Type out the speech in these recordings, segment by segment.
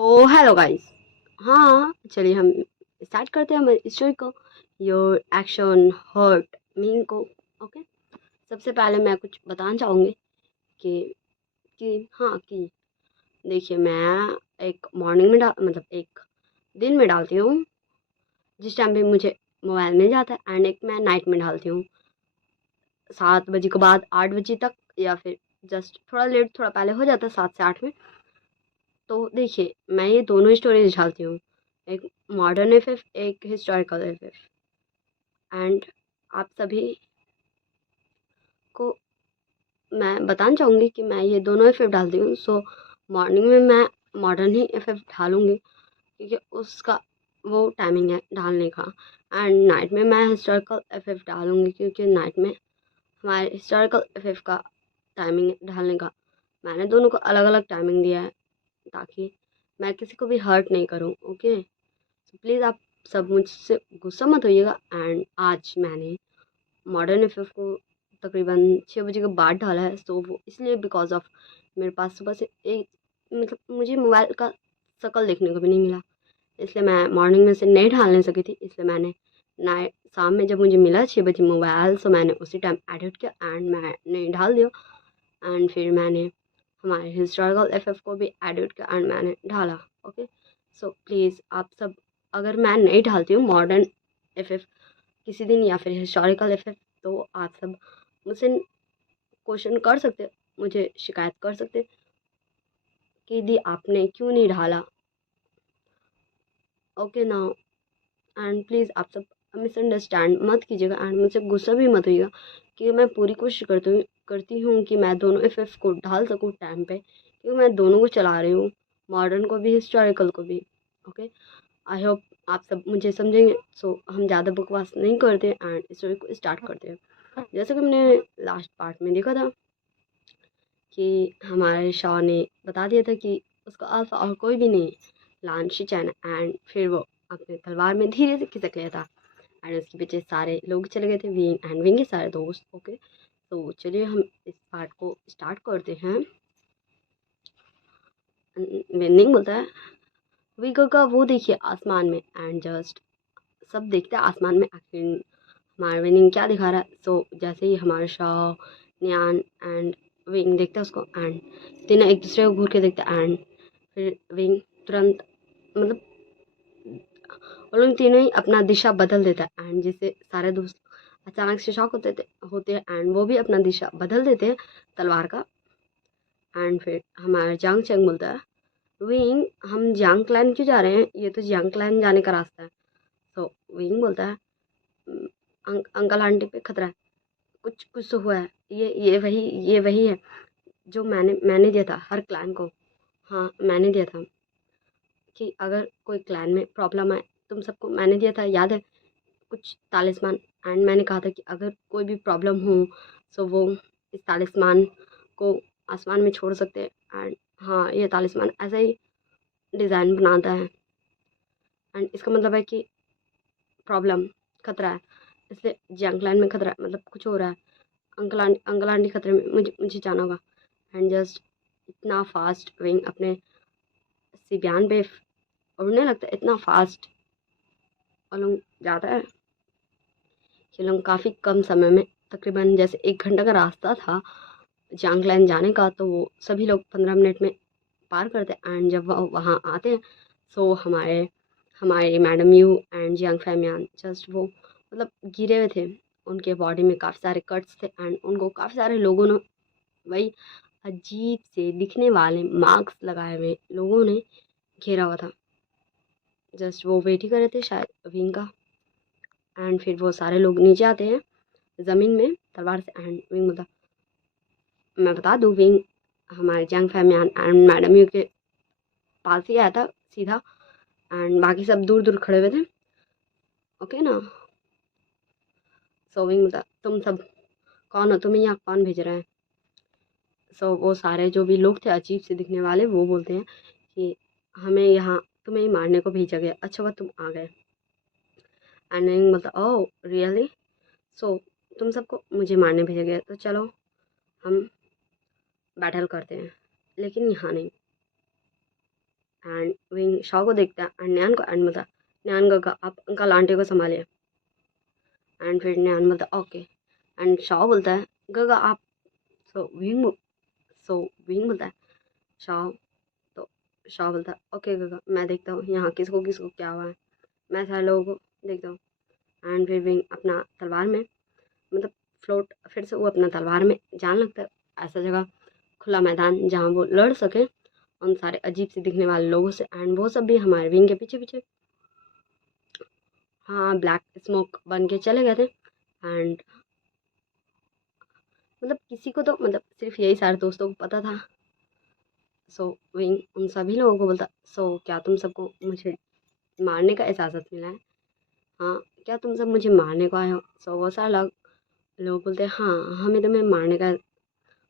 तो hello guys. हाँ, चलिए हम स्टार्ट करते हैं हमारी स्टोरी को। योर एक्शन हर्ट मीन को। ओके। सबसे पहले मैं कुछ बताना चाहूँगी कि कि देखिए, मैं एक मॉर्निंग में मतलब एक दिन में डालती हूँ जिस टाइम पे मुझे मोबाइल मिल जाता है, एंड एक मैं नाइट में डालती हूँ 7 बजे के बाद 8 बजे तक, या फिर जस्ट थोड़ा लेट थोड़ा पहले हो जाता है 7 से 8 में। तो देखिए, मैं ये दोनों स्टोरीज डालती हूँ, एक मॉडर्न एफएफ, एक हिस्टोरिकल एफएफ। एंड आप सभी को मैं बताना चाहूँगी कि मैं ये दोनों एफएफ डालती हूँ। सो मॉर्निंग में मैं मॉडर्न ही एफएफ ढालूँगी क्योंकि उसका वो टाइमिंग है डालने का। एंड नाइट में मैं हिस्टोरिकल एफएफ डालूँगी क्योंकि नाइट में हमारे हिस्टोरिकल एफएफ का टाइमिंग है डालने का। मैंने दोनों को अलग अलग टाइमिंग दिया है ताकि मैं किसी को भी हर्ट नहीं करूँ। ओके, तो प्लीज़ आप सब मुझसे गुस्सा मत होइएगा। एंड आज मैंने मॉडर्न एफएफ को तकरीबन 6 बजे के बाद डाला है। सो वो इसलिए बिकॉज ऑफ मेरे पास सुबह से एक मतलब मुझे मोबाइल का शक्ल देखने को भी नहीं मिला, इसलिए मैं मॉर्निंग में से नहीं ढाल नहीं सकी थी। इसलिए मैंने नाइट शाम में जब मुझे मिला 6 बजे मोबाइल, तो मैंने उसी टाइम एडिट किया एंड मैंने डाल दिया। एंड फिर मैंने हमारे हिस्टोरिकल एफएफ को भी एडिट किया एंड मैंने डाला। ओके, सो प्लीज़ आप सब, अगर मैं नहीं डालती हूँ मॉडर्न एफएफ किसी दिन या फिर हिस्टोरिकल एफएफ, तो आप सब मुझसे क्वेश्चन कर सकते, मुझे शिकायत कर सकते कि दी आपने क्यों नहीं ढाला। ओके ना। एंड प्लीज़ आप सब मिसअंडरस्टैंड मत कीजिएगा एंड मुझसे गुस्सा भी मत होइएगा कि मैं पूरी कोशिश करती हूँ कि मैं दोनों एफएफ को ढाल सकूँ टाइम पे, क्योंकि मैं दोनों को चला रही हूँ, मॉडर्न को भी हिस्टोरिकल को भी। ओके, आई होप आप सब मुझे समझेंगे। सो हम ज़्यादा बकवास नहीं करते एंड स्टोरी को स्टार्ट करते हैं। जैसे कि हमने लास्ट पार्ट में देखा था कि हमारे शाह ने बता दिया था कि उसका अल्फा और कोई भी नहीं, लान शिचैन। एंड फिर वो अपने तलवार में धीरे से खिसक लिया था एंड उसके पीछे सारे लोग चले गए थे, विंग एंड विंग के सारे दोस्त। ओके, तो चलिए हम इस पार्ट को स्टार्ट करते हैं। विंग बोलता है, विंग का वो देखिए आसमान में। एंड जस्ट सब देखते हैं आसमान में आखिर हमारा विनिंग क्या दिखा रहा है। सो जैसे ही हमारा शाह, नियान एंड विंग देखते हैं उसको, एंड तीनों एक दूसरे को घूर के देखते हैं। एंड फिर विंग तुरंत मतलब और उन तीनों ही अपना दिशा बदल देता है एंड जिससे सारे दोस्त अचानक से शॉक होते हैं एंड वो भी अपना दिशा बदल देते हैं तलवार का। एंड फिर हमारा जांग चंग बोलता है, विंग हम जियांग क्लैन क्यों जा रहे हैं, ये तो जियांग क्लैन जाने का रास्ता है। तो विंग बोलता है, "अम, अंकल आंटी पे खतरा है, कुछ कुछ तो हुआ है, ये वही है जो मैंने दिया था हर क्लैन को। हाँ, मैंने दिया था कि अगर कोई क्लैन में प्रॉब्लम आए, तुम सबको मैंने दिया था, याद है, कुछ तालिस्मान। एंड मैंने कहा था कि अगर कोई भी प्रॉब्लम हो तो वो इस तालिस्मान को आसमान में छोड़ सकते हैं। एंड हाँ, ये तालिस्मान ऐसा ही डिज़ाइन बनाता है एंड इसका मतलब है कि प्रॉब्लम, खतरा है, इसलिए जंगलैंड में खतरा है, मतलब कुछ हो रहा है। अंकल आंटी खतरे में, मुझे मुझे जाना होगा। एंड जस्ट इतना फास्ट विंग अपने सिबियान पे उड़ने लगता है, इतना फास्ट और लोग जाता है कि लोग काफ़ी कम समय में, तकरीबन जैसे 1 घंटा का रास्ता था जांगलैंड जाने का, तो वो सभी लोग 15 मिनट में पार करते हैं। एंड जब वो वहाँ आते हैं, सो हमारे हमारे madam Yu and Jiang Famian just वो मतलब गिरे हुए थे, उनके बॉडी में काफ़ी सारे कट्स थे एंड उनको काफ़ी सारे लोगों ने, वही अजीब से दिखने वाले मास्क लगाए हुए लोगों ने घेरा हुआ था। जस्ट वो वेट ही कर रहे थे शायद विंग का। एंड फिर वो सारे लोग नीचे आते हैं ज़मीन में तलवार से। एंड विंग बोलता, मैं बता दूँ विंग हमारे जंग फैमियान एंड मैडम यू के पास ही आया था सीधा, एंड बाकी सब दूर दूर खड़े हुए थे। ओके ना। सो विंग बोलता, तुम सब कौन हो, तुम्हें यहाँ कौन भेज रहा है। सो वो सारे जो भी लोग थे अजीब से दिखने वाले, वो बोलते हैं कि हमें यहाँ तुम्हें ही मारने को भेजा गया, अच्छा हुआ तुम आ गए। एंड विंग बोलता, ओह रियली, सो तुम सबको मुझे मारने भेजा गया, तो चलो हम बैटल करते हैं, लेकिन यहाँ नहीं। एंड विंग शाओ को देखता है एंड न्यान को एंड बोलता है, न्यान गगा आप अंकल आंटी को संभालिए। एंड फिर न्यान बोलता है ओके। एंड शाओ बोलता है गगा आप। सो विंग सो विंग बोलता है शाओ। तो शाओ बोलता है ओके गगा मैं देखता हूँ यहाँ किसको किसको क्या हुआ है, मैं सारे लोगों को देखता हूँ। एंड फिर विंग अपना तलवार में मतलब फ्लोट फिर से वो अपना तलवार में जान लगता है ऐसा जगह खुला मैदान जहाँ वो लड़ सके उन सारे अजीब से दिखने वाले लोगों से। एंड वो सब भी हमारे विंग के पीछे पीछे हाँ ब्लैक स्मोक बन के चले गए थे। एंड मतलब किसी को तो मतलब सिर्फ यही सारे दोस्तों को पता था। सो विंग उन सभी लोगों को बोलता सो क्या तुम सबको मुझे मारने का इजाज़त मिला है, हाँ क्या तुम सब मुझे मारने को आए हो। सो वो सारे लोग बोलते हैं हाँ हमें तुम्हें मारने का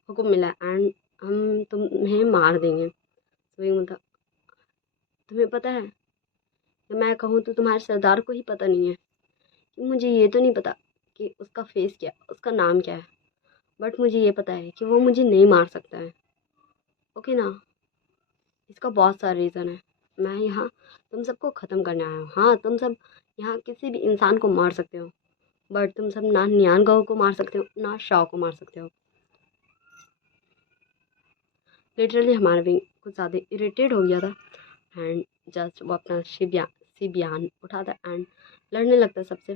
हुक्म मिला एंड हम तुम्हें मार देंगे। तो विंग बोलता तुम्हें पता है कि मैं कहूँ तो तुम्हारे सरदार को ही पता नहीं है कि मुझे ये तो नहीं पता कि उसका फेस क्या उसका नाम क्या है, बट मुझे ये पता है कि वो मुझे नहीं मार सकता है। ओके ना, इसका बहुत सारा रीज़न है। मैं यहाँ तुम सबको ख़त्म करने आया हूँ। हाँ तुम सब यहाँ किसी भी इंसान को मार सकते हो बट तुम सब ना नियान गाँव को मार सकते हो ना शाह को मार सकते हो। लिटरली हमारा विंग कुछ ज़्यादा इरिटेट हो गया था एंड जस्ट वो अपना शिबियान उठाता एंड लड़ने लगता सबसे।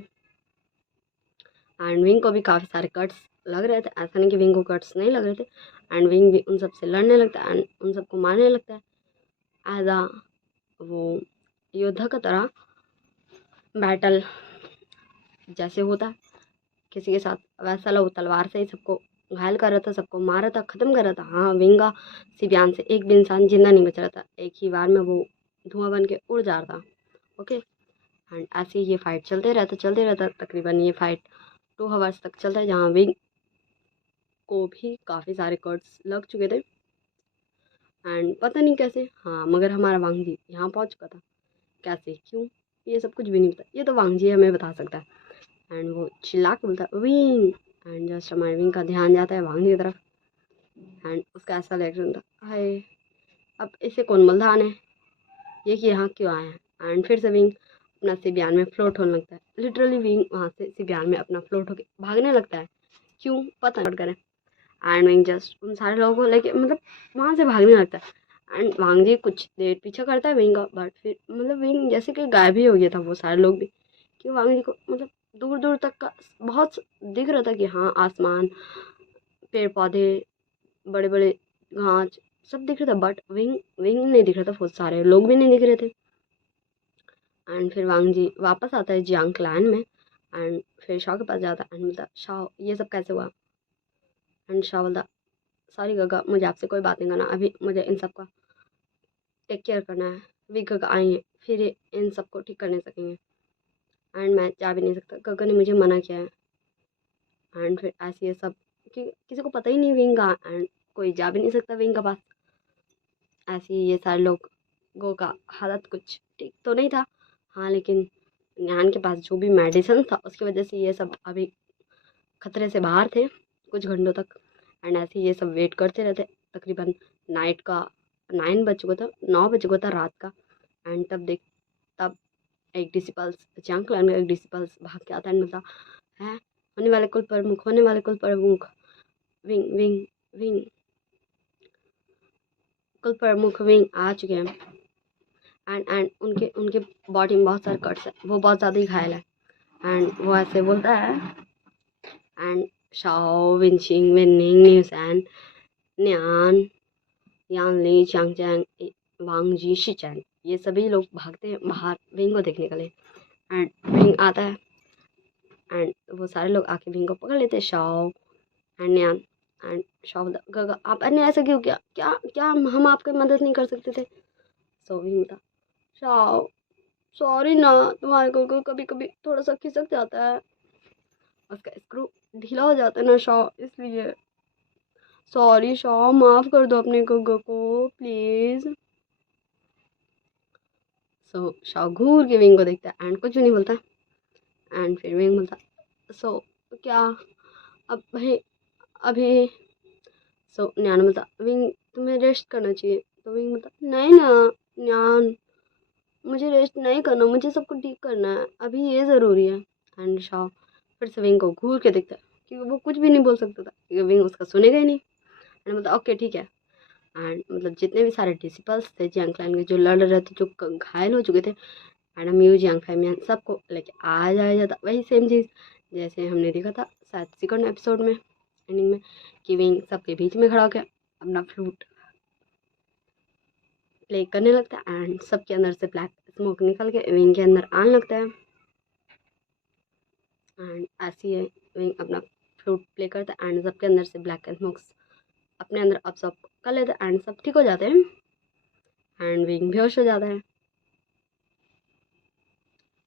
एंड विंग को भी काफ़ी सारे कट्स लग रहे थे, ऐसा नहीं कि विंग को कट्स नहीं लग रहे थे। एंड विंग भी उन सबसे लड़ने लगता है एंड उन सबको मारने लगता है एज आ वो योद्धा का तरह बैटल जैसे होता है किसी के साथ वैसा लोग तलवार से ही सबको घायल कर रहा था, सबको मार रहा था, ख़त्म कर रहा था। हाँ विंगा सिबियान से एक भी इंसान जिंदा नहीं बच रहा था, एक ही बार में वो धुआं बन के उड़ जा रहा था। ओके एंड ऐसे ही ये फाइट चलते रहता तकरीबन ये फाइट 2 आवर्स तक चलता है जहाँ विंग को भी काफ़ी सारे कट्स लग चुके थे एंड पता नहीं कैसे हाँ मगर हमारा वांगजी यहाँ पहुँच चुका था। कैसे क्यों ये सब कुछ भी नहीं पता, ये तो वांगजी हमें बता सकता है। एंड वो चिल्ला के बोलता है विंग एंड जस्ट हमारे विंग का ध्यान जाता है वांगजी की तरफ एंड उसका ऐसा रिएक्शन था हाय अब इसे कौन बलदान है ये कि यहाँ क्यों आया है। एंड फिर से विंग अपना सिबियान में फ्लोट होने लगता है, लिटरली विंग वहाँ से सिबियान में अपना फ्लोट होके भागने लगता है, क्यों पता नहीं करें। एंड विंग जस्ट उन सारे लोगों को लेके मतलब वहाँ से भागने लगता है एंड वांगजी कुछ देर पीछा करता है विंग का बट फिर मतलब विंग जैसे कि गायब ही हो गया था वो सारे लोग भी कि वांगजी को मतलब दूर दूर तक का बहुत दिख रहा था कि हाँ आसमान पेड़ पौधे बड़े बड़े घास सब दिख रहा था बट विंग विंग नहीं दिख रहा था, बहुत सारे लोग भी नहीं दिख रहे थे। एंड फिर वांगजी वापस आता है जियांग क्लैन में एंड फिर शाह के पास जाता है एंड बोलता शाह ये सब कैसे हुआ। एंड शाह बोलता सॉरी गगा मुझे आपसे कोई बात नहीं करना, अभी मुझे इन सब का टेक केयर करना है, वी गगा आएंगे फिर इन सबको ठीक कर नहीं सकेंगे एंड मैं जा भी नहीं सकता, गगा ने मुझे मना किया है। एंड फिर ऐसे ये सब कि किसी को पता ही नहीं विंग का एंड कोई जा भी नहीं सकता विंग के पास। ऐसे ही ये सारे लोग गो का हालत कुछ ठीक तो नहीं था हाँ लेकिन न्यान के पास जो भी मेडिसिन था उसकी वजह से ये सब अभी खतरे से बाहर थे कुछ घंटों तक। एंड ऐसे ही ये सब वेट करते रहते तकरीबन नाइट का 9 बज चुका था रात का। एंड तब एक डिसिपल्स जंक लाइन का एक डिसिपल्स भाग के आता है बोलता है होने वाले कुल प्रमुख विंग विंग विंग कुल प्रमुख विंग आ चुके हैं एंड उनके उनके बॉडी में बहुत सारे कट्स है, वो बहुत ज़्यादा ही घायल है। एंड वो ऐसे बोलता है and Shao Winching winning news and Nian Yan Li चांगचैंग वांगजी शिचैन ये सभी लोग भागते हैं बाहर विंग को देखने के लिए। एंड विंग आता है एंड वो सारे लोग आके विंग को पकड़ लेते हैं शाओ एंड न्यान। एंड शाओ गगा आप अन्य ऐसा क्यों किया, क्या क्या हम आपकी मदद नहीं कर सकते थे। सो विंग था शाओ सॉरी ना तुम्हारे को कभी कभी थोड़ा सा खिसक जाता है, उसका स्क्रू ढीला हो जाता है ना शाओ इसलिए सॉरी शाओ माफ़ कर दो अपने गोगो को प्लीज़। सो शाओ घूर के विंग को देखता है एंड कुछ भी नहीं बोलता एंड फिर विंग बोलता सो क्या अब भाई अभी। सो न्यान बोलता विंग तुम्हें रेस्ट करना चाहिए, तो विंग बोलता नहीं ना न्यान मुझे रेस्ट नहीं करना, मुझे सब कुछ ठीक करना है, अभी ये ज़रूरी है। एंड शाओ फिर से विंग को घूर के देखता है क्योंकि वो कुछ भी नहीं बोल सकता था क्योंकि विंग उसका सुनेगा ही नहीं। एंड मतलब ओके ठीक है। एंड मतलब जितने भी सारे डिसिपल्स थे जियांग क्लैन के जो लड़ रहे थे, जो घायल हो चुके थे, एंड म्यू जियांग फैमियन सबको लेके आ जाया जाता। वही सेम चीज़ जैसे हमने देखा था शायद सेकंड एपिसोड में एंडिंग में कि विंग सबके बीच में खड़ा होकर अपना फ्लूट प्ले करने लगता है एंड सबके अंदर से ब्लैक स्मोक निकल के विंग के अंदर आने लगता है। एंड ऐसी है विंग अपना फ्लूट प्ले करता है एंड सबके अंदर से ब्लैक स्मोक्स अपने अंदर अब्सॉर्ब कर लेते हैं एंड सब ठीक हो जाते हैं एंड विंग बेहोश हो जाता है।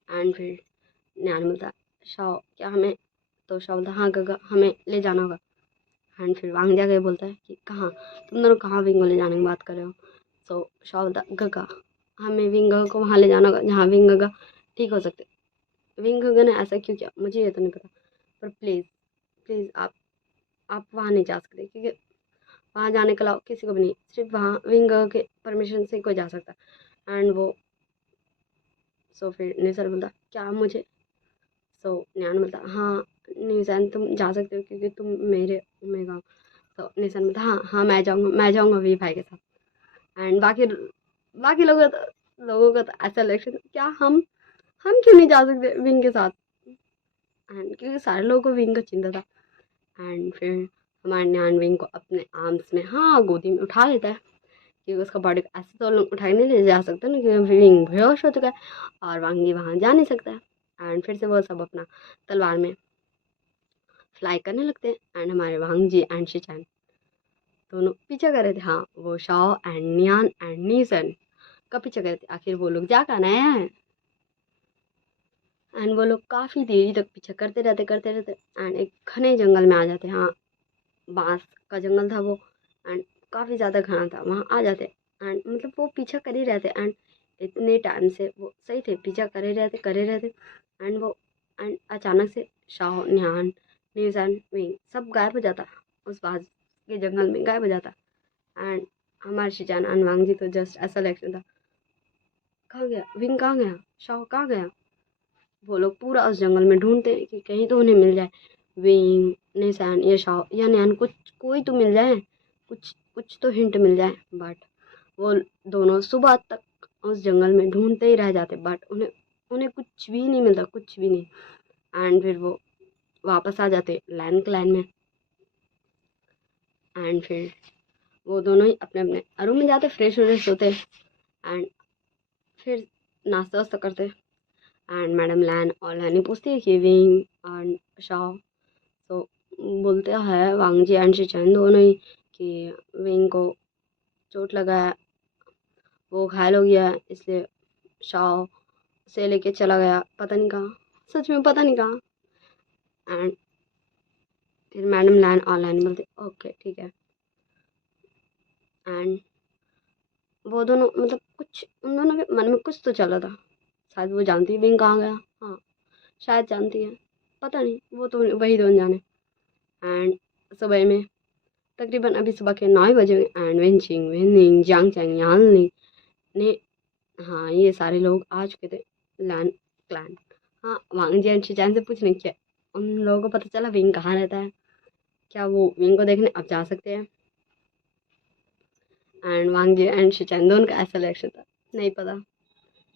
एंड फिर न्यान बोलता शाओ क्या हमें, तो शाओ बोलता हाँ गगा हमें ले जाना होगा। एंड फिर वांग जाके बोलता है कि कहाँ, तुम दोनों कहाँ विंग को ले जाने की बात कर रहे हो। सो शाओ बोलता गगा हमें विंग को वहाँ ले जाना होगा जहाँ विंग गगा ठीक हो सकते। विंग गगा ने ऐसा क्यों किया मुझे ये तो नहीं पता, पर प्लीज़ प्लीज़ आप वहाँ नहीं जा सकते क्योंकि वहाँ जाने के अलावा किसी को भी नहीं, सिर्फ वहाँ विंग के परमिशन से कोई जा सकता। एंड वो सो फिर निसर बोलता क्या मुझे, सो न्यान बोलता हाँ निशान तुम जा सकते हो क्योंकि तुम मेरे ओमेगा हो। तो निशान बोलता हाँ हाँ मैं जाऊँगा वी भाई के साथ। एंड बाकी बाकी लोगों का तो ऐसा रिएक्शन क्या हम क्यों नहीं जा सकते विंग के साथ। एंड क्योंकि सारे लोगों को विंग का चिंता था। एंड फिर हमारे न्यान विंग को अपने आर्म्स में हाँ गोदी में उठा लेता है क्योंकि उसका बॉडी को ऐसे तो लोग उठाए नहीं ले जा सकते ना क्योंकि विंग बेहोश हो चुका है और वांगी वहाँ जा नहीं सकता है। एंड फिर से वो सब अपना तलवार में फ्लाई करने लगते हैं एंड हमारे वांग जी एंड शिचैन दोनों पीछे कर रहे थे। हाँ वो शाओ एंड नियान एंड नीसन का पीछे कर रहे थे, आखिर वो लोग जा कहाँ आए हैं। एंड वो लोग काफ़ी देरी तक पीछे करते रहते एंड एक घने जंगल में आ जाते। हाँ बांस का जंगल था वो एंड काफ़ी ज़्यादा घना था, वहाँ आ जाते एंड मतलब वो पीछा कर ही रहते एंड इतने टाइम से वो सही थे पीछा करे रहते एंड वो एंड अचानक से शाओ निहान न्यूजैन विंग सब गायब हो जाता, उस बाज के जंगल में गायब हो जाता। एंड हमारे शिजान अनवांग जी तो जस्ट ऐसा रिएक्शन था कहाँ गया विंग, कहाँ गया शाओ, कहाँ गया। वो लोग पूरा उस जंगल में ढूंढते हैं कि कहीं तो उन्हें मिल जाए विंग निशान या शाओ या नैन, कुछ कोई तो मिल जाए, कुछ कुछ तो हिंट मिल जाए। बट वो दोनों सुबह तक उस जंगल में ढूंढते ही रह जाते बट उन्हें उन्हें कुछ भी नहीं मिलता, कुछ भी नहीं। एंड फिर वो वापस आ जाते लैन क्लैन में एंड फिर वो दोनों ही अपने अपने रूम में जाते फ्रेश व्रेश होते एंड फिर नाश्ता वास्ता करते। एंड मैडम लैन और लैनी पूछती है कि विंग और शाओ, तो बोलते हैं वांग जी एंड शिचैन दोनों ही कि विंग को चोट लगा है, वो घायल हो गया है इसलिए शाओ से लेके चला गया पता नहीं कहाँ, सच में पता नहीं कहाँ। एंड फिर मैडम लैन और लैन बोलते ओके ठीक है। एंड वो दोनों मतलब कुछ उन दोनों के मन में कुछ तो चल रहा था, शायद वो जानती है विंग कहाँ गया, हाँ शायद जानती है, पता नहीं वो तो वही दोनों जाने। एंड सुबह में तकरीबन अभी सुबह के 9 बजे and Winching winning Zhang Cheng Yanli ने, हाँ ये सारे लोग आ चुके थे लैन क्लैन। हाँ वांग जी एंड शिचैन से पूछने किया उन लोगों को पता चला विंग कहाँ रहता है, क्या वो विंग को देखने अब जा सकते हैं। एंड वांग जी एंड शिचैन दोनों का ऐसा रिएक्शन था नहीं पता,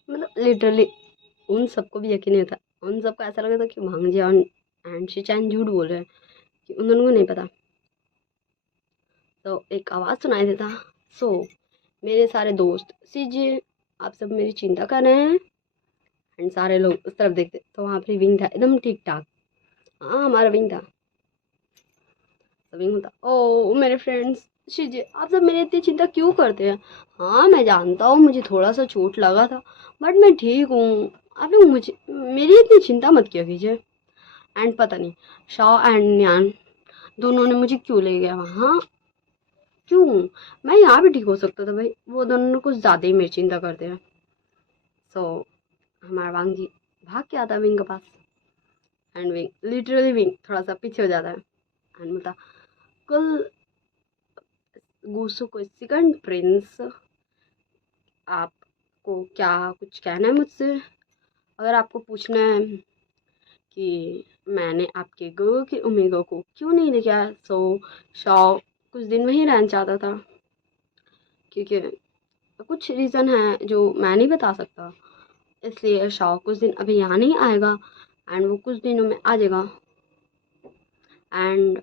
मतलब लिटरली उन सबको भी यकीन नहीं था, उन सबको ऐसा लगा था कि वांग जी एंड शिचैन झूठ बोल रहे हैं कि उन दोनों को नहीं पता। तो एक आवाज़ सुनाई देता सो मेरे सारे दोस्त सीजिए आप सब मेरी चिंता कर रहे हैं। एंड सारे लोग उस तरफ देखते तो वहाँ पर विंग था एकदम ठीक ठाक, हाँ हमारा विंग था। तो विंग होता ओ मेरे फ्रेंड्स सीजिए आप सब मेरी इतनी चिंता क्यों करते हैं, हाँ मैं जानता हूँ मुझे थोड़ा सा चोट लगा था बट मैं ठीक हूँ, आप लोग मुझे मेरी इतनी चिंता मत किया कीजिए। एंड पता नहीं शाओ एंड न्यान दोनों ने मुझे क्यों ले गया वहाँ, क्यों मैं यहाँ भी ठीक हो सकता था भाई, वो दोनों कुछ ज़्यादा ही मेरी चिंता करते हैं। सो हमारा वांग जी भाग के आता है विंग के पास एंड विंग लिटरली विंग थोड़ा सा पीछे हो जाता है एंड बोलता कल गूसो को सेकंड प्रिंस आप आपको क्या कुछ कहना है मुझसे? अगर आपको पूछना है कि मैंने आपके गोगो की उम्मीदों को क्यों नहीं लिखा, सो शाओ कुछ दिन वहीं रहना चाहता था, क्योंकि कुछ रीज़न है जो मैं नहीं बता सकता, इसलिए शाओ कुछ दिन अभी यहाँ नहीं आएगा एंड वो कुछ दिनों में आ जाएगा। एंड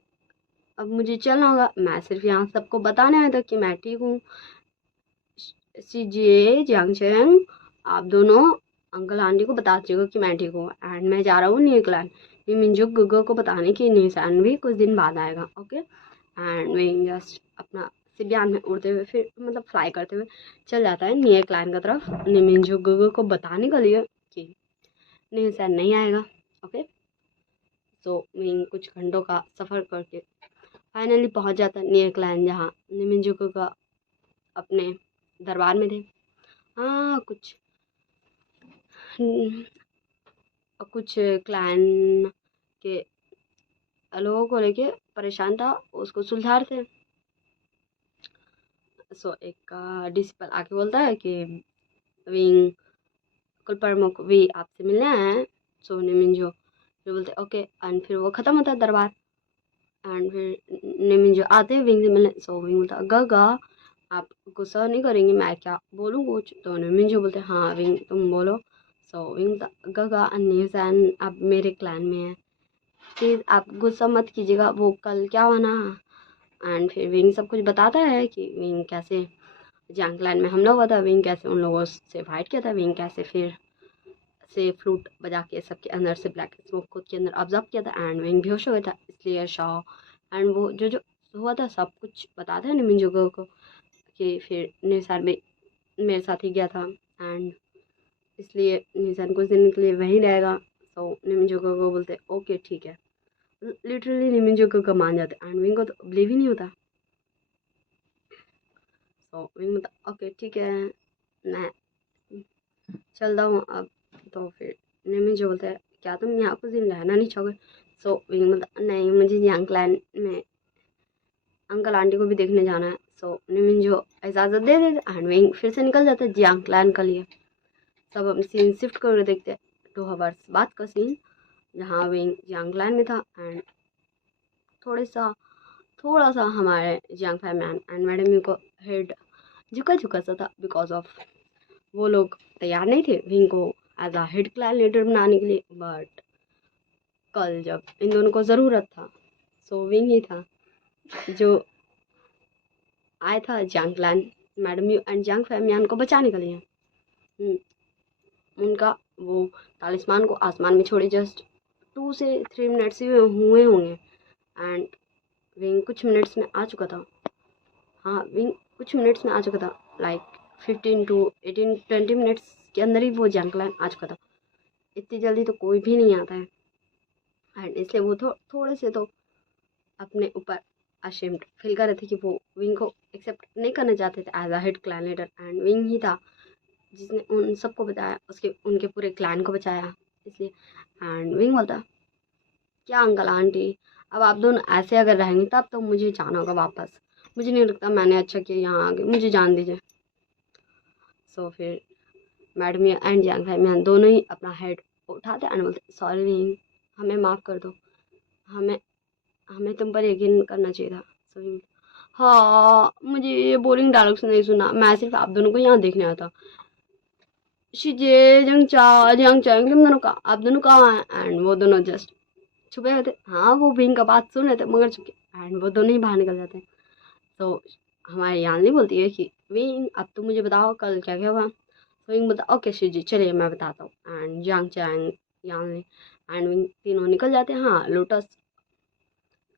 अब मुझे चलना होगा, मैं सिर्फ यहाँ सबको बताने आया था कि मैं ठीक हूँ। सीजे जियांगचेंग, आप दोनों अंकल आंटी को बता दीजिएगा कि मैं ठीक हूँ एंड मैं जा रहा हूँ न्यूजीलैंड। ये मिंजू गुगो को बताने की न्यूजीलैंड भी कुछ दिन बाद आएगा, ओके। एंड वे जस्ट अपना सिबियान में उड़ते हुए फिर मतलब फ्लाई करते हुए चल जाता है न्यूजीलैंड की तरफ मिंजू गुगो को बताने के लिए कि न्यूजीलैंड नहीं आएगा, ओके। तो मीन कुछ घंटों का सफ़र करके फाइनली पहुंच जाता है न्यूजीलैंड, जहाँ मिंजू गुगो अपने दरबार में थे। हाँ, कुछ क्लैन के लोगों को लेके परेशान था, उसको सुलझा रहे थे। सो एक डिसिपल आके बोलता है कि विंग कुल प्रमुख वी आपसे मिलने आए हैं। सो निमिंजो फिर बोलते ओके एंड फिर वो ख़त्म होता है दरबार एंड फिर निमिंजो आते हैं विंग से मिलने। सो विंग बोलता गगा आप गुस्सा नहीं करेंगे मैं क्या बोलूँ कुछ, तो निमिंजो बोलते हाँ विंग तुम बोलो। सो विंग बोलता गगा न्यूज़ैन आप मेरे क्लैन में है, प्लीज़ आप गुस्सा मत कीजिएगा, वो कल क्या हुआ ना। एंड फिर विंग सब कुछ बताता है कि विंग कैसे जंग क्लैन में हमला हुआ था, विंग कैसे उन लोगों से फाइट किया था, विंग कैसे फिर से फ्लूट बजा के सबके अंदर से ब्लैक स्मोक खुद के अंदर ऑब्जर्व किया था एंड विंग बेहोश हो गया था। इसलिए शाओ एंड वो जो जो हुआ था सब कुछ बताता है निमिंजो को कि फिर निसार भी मेरे साथ ही गया था एंड इसलिए निसान कुछ दिन के लिए वहीं रहेगा। तो निमिंजो को बोलते ओके ठीक है, लिटरली निमिंजो को मान जाते एंड विंग को तो बिलीव ही नहीं होता। तो विंग बोलता ओके ठीक है मैं चलता हूँ अब। तो फिर निमिंजो बोलता है क्या तुम यहाँ कुछ दिन रहना नहीं चाहोगे? सो विंग बोलता नहीं मुझे जियांग क्लैन में अंकल आंटी को भी देखने जाना है। सो निमिंजो इजाज़त दे देते एंड विंग फिर से निकल जाता है जियांग क्लैन के लिए। सब हम सीन शिफ्ट करके देखते हैं 2 आवर्स बाद का सीन, जहाँ विंग जियांग क्लैन में था एंड थोड़ा सा हमारे जियांग फैमैन एंड मैडम को हेड झुका झुका सा था बिकॉज ऑफ वो लोग तैयार नहीं थे विंग को एज आ हेड क्लैन लीडर बनाने के लिए। बट कल जब इन दोनों को ज़रूरत था सो विंग ही था जो आया था Jiang clan madam Yu and Jiang Famian को बचाने के लिए। उनका वो तालिस्मान को आसमान में छोड़े जस्ट 2 से 3 मिनट्स ही हुए होंगे एंड विंग कुछ मिनट्स में आ चुका था। हाँ विंग कुछ मिनट्स में आ चुका था, लाइक 15 to 18 20 मिनट्स के अंदर ही वो जंगलान आ चुका था। इतनी जल्दी तो कोई भी नहीं आता है एंड इसलिए वो थोड़े से तो अपने ऊपर अशेम्ड फील कर रहे थे कि वो विंग को एक्सेप्ट नहीं करना चाहते थे as a head clan leader and Wing ही था जिसने उन सबको बताया, उसके उनके पूरे क्लैन को बचाया। इसलिए एंड विंग बोलता क्या अंकल आंटी अब आप दोनों ऐसे अगर रहेंगे तब तो मुझे जाना होगा वापस, मुझे नहीं लगता मैंने अच्छा किया यहाँ आके, मुझे जान दीजिए। सो फिर मैडम एंड जियांग फैमियान दोनों ही अपना हेड उठाते एंड बोलते सॉरी विंग हमें माफ़ कर दो, हमें हमें तुम पर यकीन करना चाहिए था। सो विंग हाँ मुझे ये बोरिंग डायलॉग्स नहीं सुना, मैं सिर्फ आप दोनों को यहाँ देखने आया था। शिजे जियांग चांग तुम दोनों का आप दोनों कहाँ हैं? एंड वो दोनों जस्ट छुपे हुए थे। हाँ वो विंग का बात सुन रहे थे मगर छुपे एंड वो दोनों ही बाहर निकल जाते हैं। तो हमारी यानली बोलती है कि विंग अब तुम मुझे बताओ कल क्या क्या हुआ। तो विंग बोलता ओके शिजी चलिए मैं बताता हूँ and Jiang Chang Yanli and wing तीनों निकल जाते हैं हाँ लोटस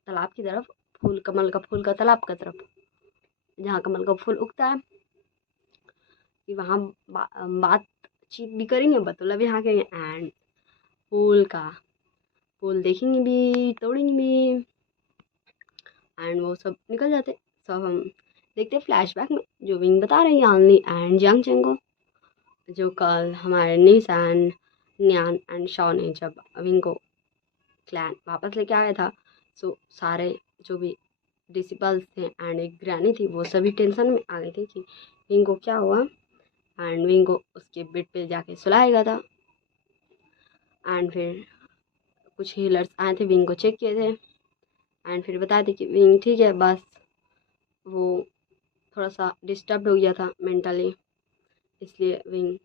तालाब की तरफ, फूल कमल का फूल का तालाब की तरफ जहाँ कमल का फूल उगता है कि वहाँ बातचीत भी करेंगे बतौला भी हाँ करेंगे एंड फूल देखेंगे भी तोड़ेंगे भी एंड वो सब निकल जाते। सब हम देखते फ्लैशबैक में जो विंग बता रही है आनली एंड जियांग चेंग को, जो कल हमारे नीस एंड न्यान एंड शॉ ने जब विंग को क्लैन वापस लेके आया था। सो सारे जो भी डिसिपल्स थे एंड एक ग्रैनी थी वो सभी टेंशन में आ गए थे कि विंग को क्या हुआ एंड विंग को उसके बेड पे जाके सुलाया गया था। एंड फिर कुछ हीलर्स आए थे, विंग को चेक किए थे एंड फिर बताए थे कि विंग ठीक है, बस वो थोड़ा सा डिस्टर्ब हो गया था मेंटली, इसलिए विंग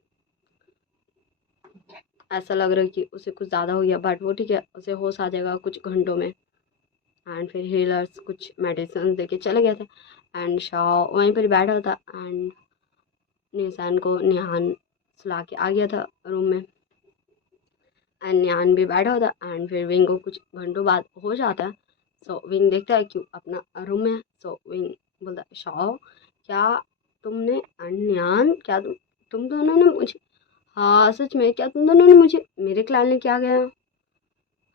ऐसा लग रहा है कि उसे कुछ ज़्यादा हो गया, बट वो ठीक है, उसे होश आ जाएगा कुछ घंटों में। एंड फिर हीलर्स कुछ मेडिसिन दे के चले गए थे एंड शाह वहीं पर बैठा था एंड निशान को निहान सुला के आ गया था रूम में एंड निहान भी बैठा होता एंड फिर विंग को कुछ घंटों बाद हो जाता है। सो विंग देखता है क्यों अपना रूम में। सो विंग बोलता है शाह क्या तुमने एंड निहान क्या तुम दोनों ने मुझे, हाँ सच में क्या तुम दोनों ने मुझे मेरे क्लान में क्या गया,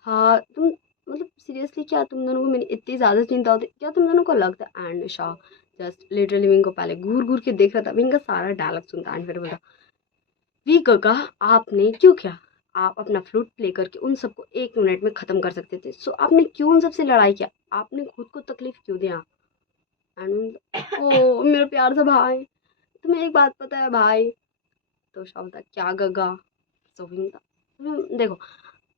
हाँ तुम मतलब सीरियसली क्या तुम दोनों को मेरी इतनी ज़्यादा चिंता होती, क्या तुम दोनों को लगता है। And Shah just literally wing को पहले घूर घूर के देख रहा था, विंग का सारा डायलॉग सुनता एंड फिर बोला वी गगा आपने क्यों किया, आप अपना फ्लूट प्ले करके उन सबको 1 मिनट में ख़त्म कर सकते थे, सो आपने क्यों उन सबसे लड़ाई किया, आपने खुद को तकलीफ क्यों दिया। एंड ओ मेरा प्यार सा भाई, तुम्हें एक बात पता है भाई, तो शाह बोलता क्या गगा। सो विंग देखो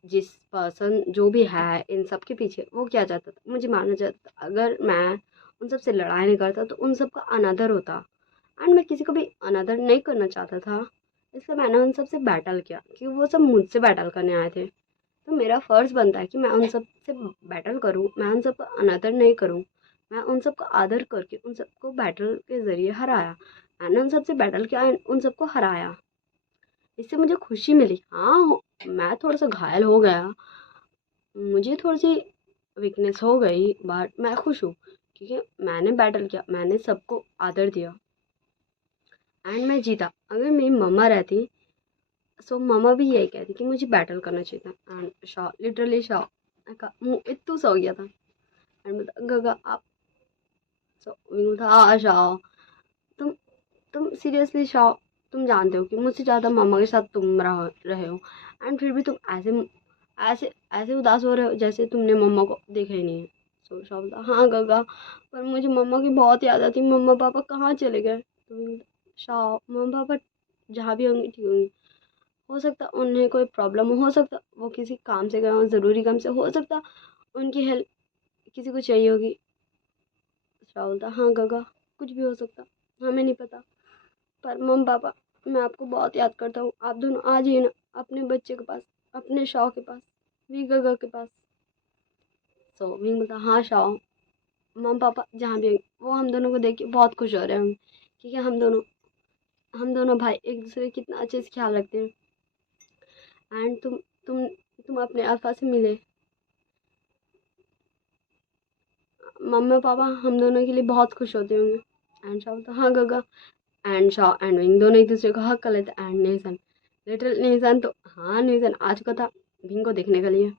जिस पर्सन जो भी है इन सब के पीछे वो क्या चाहता था, मुझे मानना चाहता था अगर मैं उन सब से लड़ाई नहीं करता तो उन सब का अनादर होता एंड मैं किसी को भी अनादर नहीं करना चाहता था, इसलिए मैंने उन सब से बैटल किया कि वो सब मुझसे बैटल करने आए थे, तो मेरा फ़र्ज़ बनता है कि मैं उन सब से बैटल करूं, मैं उन सब का अनादर नहीं करूं, मैं उन सब का आदर करके उन सबको बैटल के ज़रिए हराया, मैंने उन सब से बैटल किया एंड उन सबको हराया, इससे मुझे खुशी मिली। हाँ मैं थोड़ा सा घायल हो गया, मुझे थोड़ी सी वीकनेस हो गई, बट मैं खुश हूँ क्योंकि मैंने बैटल किया, मैंने सबको आदर दिया एंड मैं जीता। अगर मेरी मम्मा रहती सो मम्मा भी यही कहती कि मुझे बैटल करना चाहिए था। एंड शाह लिटरली शाह का मुँह इत्तू सा हो गया था एंड बोलता गगा आप, सो था शाह तुम तुम सीरियसली शाह तुम जानते हो कि मुझसे ज़्यादा मम्मा के साथ तुम रहे हो एंड फिर भी तुम ऐसे ऐसे ऐसे उदास हो रहे हो जैसे तुमने मम्मा को देखा ही नहीं है। सो शाह बोलता हाँ गगा पर मुझे मम्मा की बहुत याद आती, मम्मा पापा कहाँ चले गए। तो शाह मम्मा पापा जहाँ भी होंगे ठीक होंगे, हो सकता उन्हें कोई प्रॉब्लम हो सकता वो किसी काम से गए हों, ज़रूरी काम से, हो सकता उनकी हेल्प किसी को चाहिए होगी। शाह बोलता हाँ गगा कुछ भी हो सकता, हमें नहीं पता, पर मम पापा मैं आपको बहुत याद करता हूँ, आप दोनों आ जाइए ना अपने बच्चे के पास, अपने शाह के पास, वी गगा के पास। सो विंग बोलता हाँ शाह मम पापा जहाँ भी होंगे वो हम दोनों को देख के बहुत खुश हो रहे होंगे क्योंकि हम दोनों भाई एक दूसरे का कितना अच्छे से ख्याल रखते हैं एंड तुम अपने अल्फा से मिले, मम्मी पापा हम दोनों के लिए बहुत खुश होते होंगे। एंड शाह बोलता हाँ गगा एंड शाह एंड विंग दोनों एक दूसरे को हक कर लेते एंड नेसन लिटिल नेसन तो हाँ नेसन आ चुका था विंग को देखने के लिए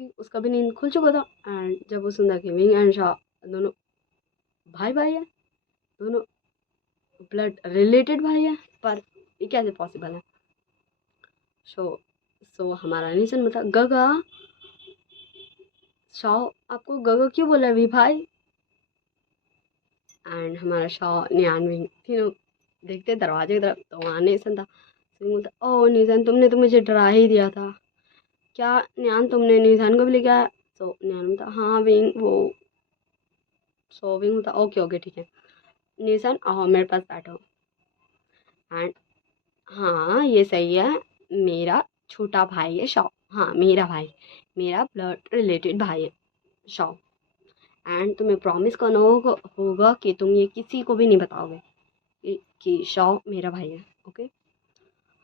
कि उसका भी नींद खुल चुका था एंड जब वो सुना कि विंग एंड शाह दोनों भाई भाई है, दोनों ब्लड रिलेटेड भाई है, पर ये कैसे पॉसिबल है। सो सो हमारा नेसन बता गगा शाह आपको गगा क्यों बोला वी भाई। एंड हमारा शाह नियान विंग तीनों देखते दरवाजे की तरफ, तो वहाँ नेसन था। सिंह बोलता ओ निशान तुमने तो मुझे डरा ही दिया था, क्या नियान तुमने निशान को भी लेके आया। सो नियान बोलता हाँ विंग वो, सो विंग बोलता ओके ओके ठीक है निशान आओ मेरे पास बैठो एंड हाँ ये सही है मेरा छोटा भाई है शॉ, हाँ मेरा भाई, मेरा ब्लड रिलेटेड भाई है शॉ एंड तुम्हें प्रॉमिस करना होगा कि तुम ये किसी को भी नहीं बताओगे कि शॉ मेरा भाई है। ओके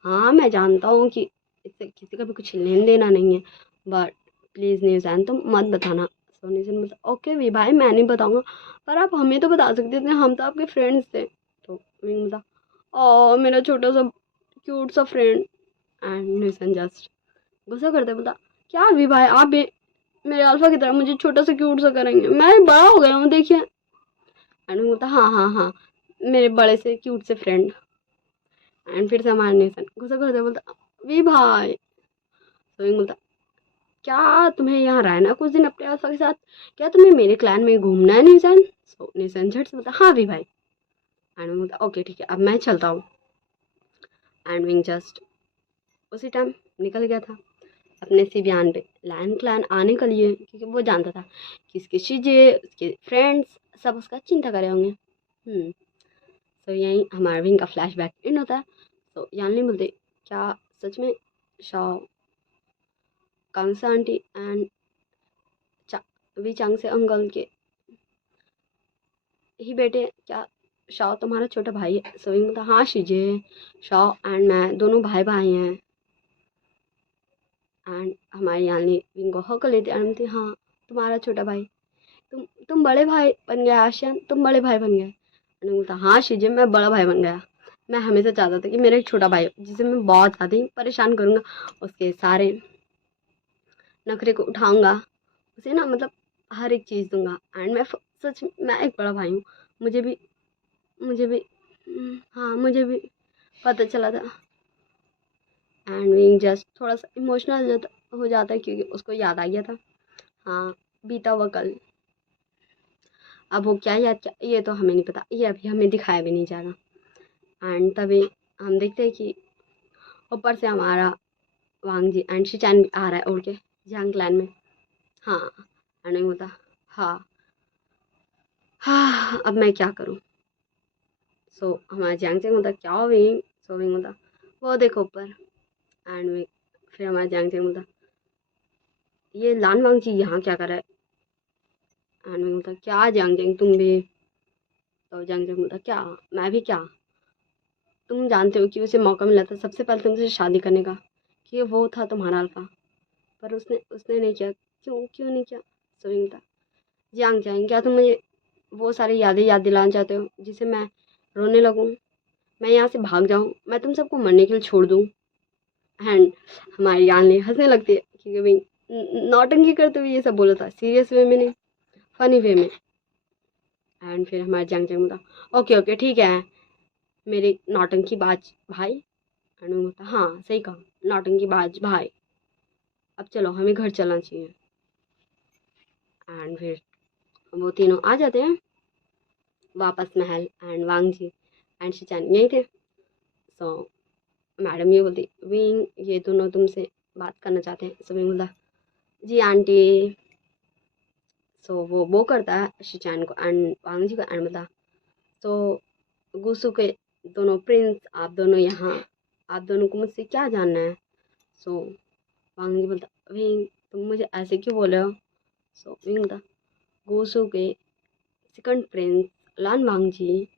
हाँ मैं जानता हूँ कि इससे किसी का भी कुछ लेन देना नहीं है, बट प्लीज़ न्यूज़ैन तुम मत बताना। सो न्यूज़ैन बोलता ओके वी भाई मैं नहीं बताऊँगा, पर आप हमें तो बता सकते थे, हम तो आपके फ्रेंड्स थे। तो विंग बोलता ओ मेरा छोटा सा क्यूट सा फ्रेंड एंड न्यूज़ैन जस्ट गुस्सा करते बोलता क्या वी भाई आप भी मेरे अल्फा की तरह मुझे छोटा सा क्यूट सा करेंगे, मैं बड़ा हो गया हूँ देखिए। एंड बोलता हाँ हाँ हाँ मेरे बड़े से क्यूट से फ्रेंड एंड फिर से हमारा न्यूज़ैन गुस्सा करते बोलता वी भाई। तो विंग बोलता क्या तुम्हें यहाँ रहना कुछ दिन अपने अल्फा के साथ, क्या तुम्हें मेरे क्लैन में घूमना है निशान। सो निशान झट से बोलता हाँ भी भाई एंड बोलता ओके ठीक है अब मैं चलता हूँ। एंड विंग जस्ट उसी टाइम निकल गया था अपने सिबियान पे लायन क्लैन आने के लिए, क्योंकि वो जानता था कि इसकी चीज़ें, उसके फ्रेंड्स सब उसका चिंता करे होंगे। तो यही हमारा विंग का फ्लैशबैक इन होता है। तो यानी बोलते क्या सच में Shao Kansa aunty and we चांग से अंकल के ही बेटे, क्या शाओ तुम्हारा छोटा भाई है? सो विंग बोलता हाँ शीजे, शाओ एंड मैं दोनों भाई भाई हैं। एंड हमारी यानी विंग को हक लेते एंड बोलती हाँ तुम्हारा छोटा भाई, तुम बड़े भाई बन गए आशियान, तुम बड़े भाई बन गए। मैंने बोलता हाँ शीजे मैं बड़ा भाई बन गया। मैं हमेशा चाहता था कि मेरा एक छोटा भाई हो जिसे मैं बहुत ज़्यादा ही परेशान करूँगा, उसके सारे नखरे को उठाऊँगा, उसे ना मतलब हर एक चीज़ दूँगा। एंड सच में मैं एक बड़ा भाई हूँ। मुझे भी हाँ मुझे भी पता चला था। एंड विंग जस्ट थोड़ा सा इमोशनल हो जाता है क्योंकि उसको याद आ गया था हाँ बीता हुआ कल। अब वो क्या याद क्या ये तो हमें नहीं पता, ये अभी हमें दिखाया भी नहीं जा रहा। एंड तभी हम देखते हैं कि ऊपर से हमारा वांग जी एंड शिचान भी आ रहा है उड़ के जंग क्लैन में। हाँ नहीं होता। हाँ हाँ अब मैं क्या करूँ। सो हमारा जंग से होता क्या हो विंग, सो विंग होता वो देखो ऊपर। एंड फिर हमारा जंग से होता ये लान वांग जी यहाँ क्या कर रहा है। एंड विंग होता क्या जंग जंग तुम भी। तो जंग जंग होता क्या मैं भी क्या, तुम जानते हो कि उसे मौका मिला था सबसे पहले तुमसे शादी करने का, कि वो था तुम्हारा अल्फा, पर उसने उसने नहीं किया। क्यों क्यों नहीं किया। सोइंग था जियांग जाएंगे क्या तुम मुझे वो सारी यादें याद दिलाना चाहते हो जिसे मैं रोने लगूं, मैं यहाँ से भाग जाऊं, मैं तुम सबको मरने के लिए छोड़ दूं। एंड हमारी यान ने हंसने लगती है क्योंकि भाई नौटंकी करते हुए ये सब बोला था, सीरियस वे में नहीं, फनी वे में। एंड फिर हमारे जंग जंग था ओके ओके ठीक है मेरे नौटंकी बाज भाई। एंड वो बोलता हाँ सही कहा नौटंकी बाज भाई, अब चलो हमें घर चलना चाहिए। एंड फिर वो तीनों आ जाते हैं वापस महल। एंड वांग जी एंड शिचान यहीं थे। सो मैडम ये बोलती विंग ये दोनों तुमसे बात करना चाहते हैं। सो विंग बोलता जी आंटी। सो वो करता है शिचान को एंड वांग जी को एंड बोलता तो गुसु के दोनों प्रिंस आप दोनों यहाँ, आप दोनों को मुझसे क्या जानना है। सो वांग जी बोलता विंग तुम मुझे ऐसे क्यों बोले हो। सो विंग बोलता गुसु के सेकंड प्रिंस लान वांग जी,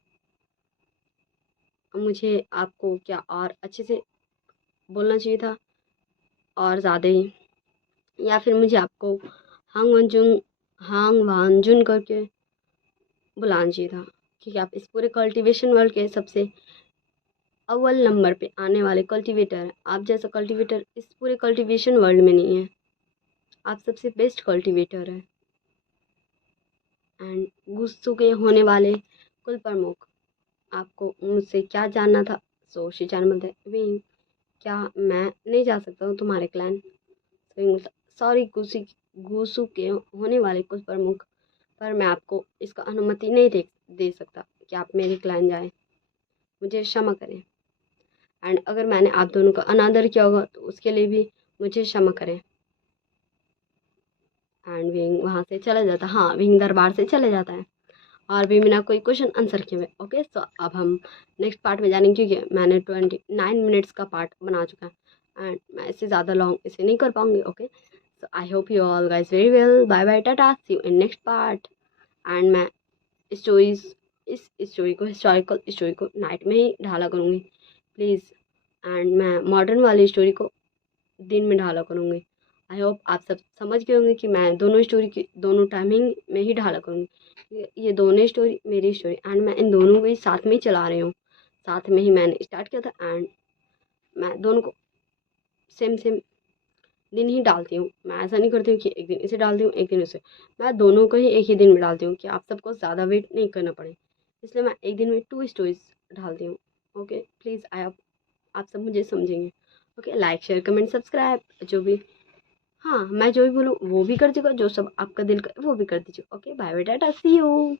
मुझे आपको क्या और अच्छे से बोलना चाहिए था और ज़्यादा ही, या फिर मुझे आपको हांग वांजुन करके बुलाना चाहिए था, क्योंकि आप इस पूरे कल्टीवेशन वर्ल्ड के सबसे अव्वल नंबर पे आने वाले कल्टीवेटर हैं। आप जैसा कल्टीवेटर इस पूरे कल्टीवेशन वर्ल्ड में नहीं है, आप सबसे बेस्ट कल्टीवेटर हैं। एंड गुस्सू के होने वाले कुल प्रमुख, आपको मुझसे क्या जानना था। सो शिचान बोलते विंग क्या मैं नहीं जा सकता हूँ तुम्हारे क्लैन। सॉरी गुसु के होने वाले कुछ प्रमुख, पर मैं आपको इसका अनुमति नहीं दे सकता कि आप मेरे क्लैन जाएं, मुझे क्षमा करें। एंड अगर मैंने आप दोनों का अनादर किया होगा तो उसके लिए भी मुझे क्षमा करें। एंड विंग वहाँ से चला जाता, हाँ विंग दरबार से चले जाता है और भी बिना कोई क्वेश्चन आंसर किए हुए। ओके सो अब हम नेक्स्ट पार्ट में जानेंगे क्योंकि मैंने 29 मिनट्स का पार्ट बना चुका है एंड मैं इससे ज़्यादा लॉन्ग इसे नहीं कर पाऊंगी। Okay so I hope you all guys very well, bye bye tata, see you in next part. And मैं स्टोरीज इस स्टोरी को हिस्टोरिकल स्टोरी को नाइट में ही ढाला करूँगी प्लीज़, एंड मैं मॉडर्न वाली स्टोरी को दिन में ढाला करूँगी। आई होप आप सब समझ गए होंगे कि मैं दोनों स्टोरी की दोनों टाइमिंग में ही ढाला करूँगी। ये दोनों स्टोरी मेरी स्टोरी एंड मैं इन दोनों को ही साथ में ही चला रही हूँ, साथ में ही मैंने स्टार्ट किया था एंड मैं दोनों को सेम सेम दिन ही डालती हूँ। मैं ऐसा नहीं करती हूँ कि एक दिन इसे डालती हूँ एक दिन उसे, मैं दोनों को ही एक ही दिन में डालती हूँ कि आप सबको ज़्यादा वेट नहीं करना पड़े, इसलिए मैं एक दिन में 2 स्टोरीज डालती हूँ। ओके प्लीज़ आप सब मुझे समझेंगे। Okay like share comment subscribe जो भी, हाँ मैं जो भी बोलूँ वो भी कर दीजिएगा, जो सब आपका दिल करे वो भी कर दीजिए। Okay bye bye tata see you.